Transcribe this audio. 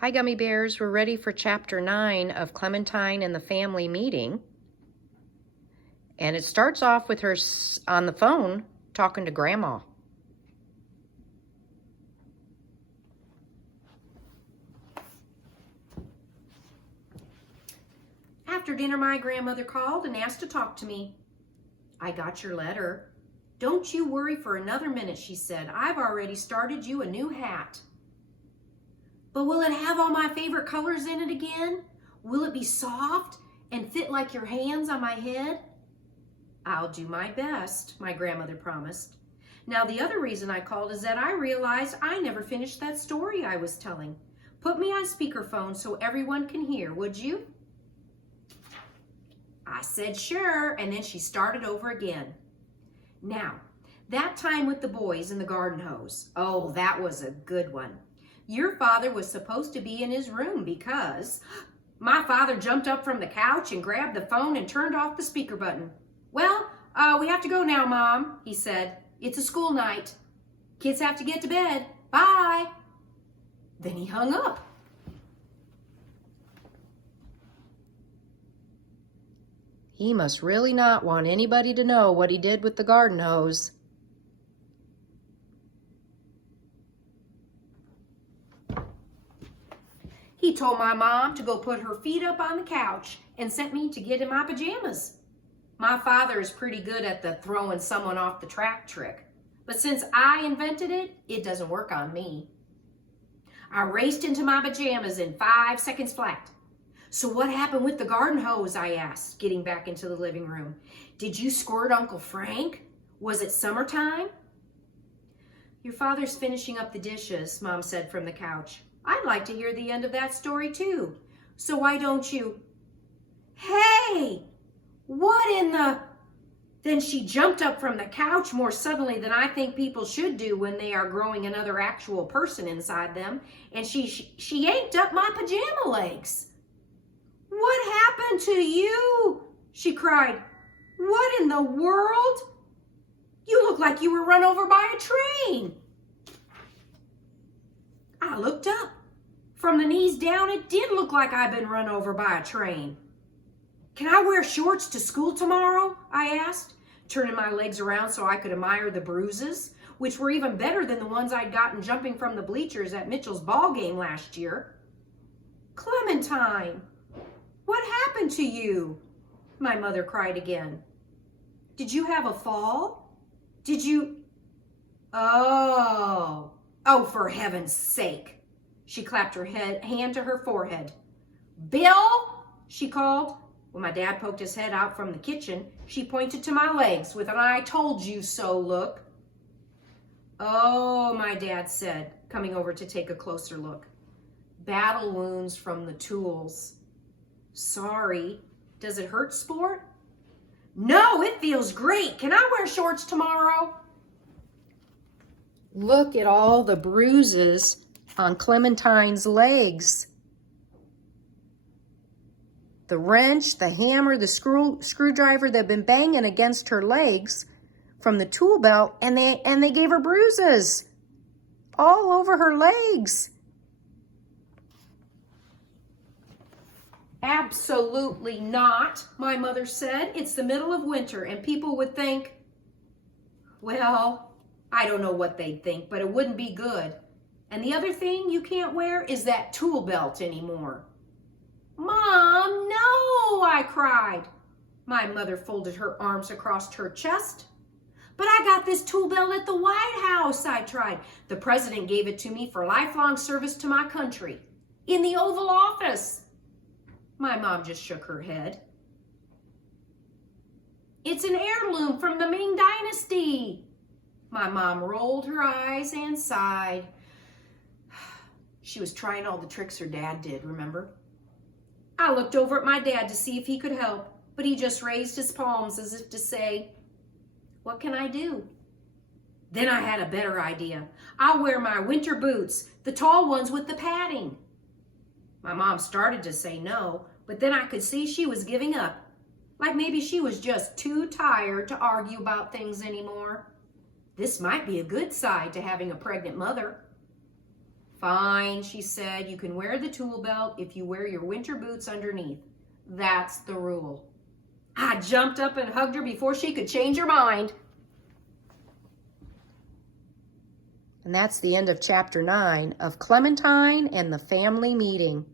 Hi, Gummy Bears. We're ready for Chapter 9 of Clementine and the Family Meeting. And it starts off with her on the phone talking to Grandma. After dinner, my grandmother called and asked to talk to me. I got your letter. Don't you worry for another minute, she said. I've already started you a new hat. But will it have all my favorite colors in it again? Will it be soft and fit like your hands on my head? I'll do my best, my grandmother promised. Now, the other reason I called is that I realized I never finished that story I was telling. Put me on speakerphone so everyone can hear, would you? I said sure, and then she started over again. Now, that time with the boys in the garden hose. Oh, that was a good one. Your father was supposed to be in his room because my father jumped up from the couch and grabbed the phone and turned off the speaker button. Well, we have to go now, Mom, he said. It's a school night. Kids have to get to bed. Bye. Then he hung up. He must really not want anybody to know what he did with the garden hose. He told my mom to go put her feet up on the couch and sent me to get in my pajamas. My father is pretty good at the throwing someone off the track trick, but since I invented it, it doesn't work on me. I raced into my pajamas in 5 seconds flat. So what happened with the garden hose, I asked, getting back into the living room. Did you squirt Uncle Frank? Was it summertime? Your father's finishing up the dishes, Mom said from the couch. I'd like to hear the end of that story too. So why don't you? Hey, what in the... Then she jumped up from the couch more suddenly than I think people should do when they are growing another actual person inside them, and she yanked up my pajama legs. What happened to you? She cried. What in the world? You look like you were run over by a train. I looked up. From the knees down, it did look like I'd been run over by a train. Can I wear shorts to school tomorrow? I asked, turning my legs around so I could admire the bruises, which were even better than the ones I'd gotten jumping from the bleachers at Mitchell's ball game last year. Clementine, what happened to you? My mother cried again. Did you have a fall? Did you... Oh, for heaven's sake. She clapped her hand to her forehead. Bill, she called. When my dad poked his head out from the kitchen, she pointed to my legs with an I told you so look. Oh, my dad said, coming over to take a closer look. Battle wounds from the tools. Sorry. Does it hurt, sport? No, it feels great. Can I wear shorts tomorrow? Look at all the bruises on Clementine's legs. The wrench, the hammer, the screwdriver, they've been banging against her legs from the tool belt, and they gave her bruises all over her legs. Absolutely not, my mother said. It's the middle of winter, and people would think, well, I don't know what they'd think, but it wouldn't be good. And the other thing you can't wear is that tool belt anymore. Mom, no, I cried. My mother folded her arms across her chest. But I got this tool belt at the White House, I tried. The president gave it to me for lifelong service to my country. In the Oval Office. My mom just shook her head. It's an heirloom from the Ming Dynasty. My mom rolled her eyes and sighed. She was trying all the tricks her dad did, remember? I looked over at my dad to see if he could help, but he just raised his palms as if to say, what can I do? Then I had a better idea. I'll wear my winter boots, the tall ones with the padding. My mom started to say no, but then I could see she was giving up, like maybe she was just too tired to argue about things anymore. This might be a good side to having a pregnant mother. Fine, she said, you can wear the tool belt if you wear your winter boots underneath. That's the rule. I jumped up and hugged her before she could change her mind. And that's the end of chapter 9 of Clementine and the Family Meeting.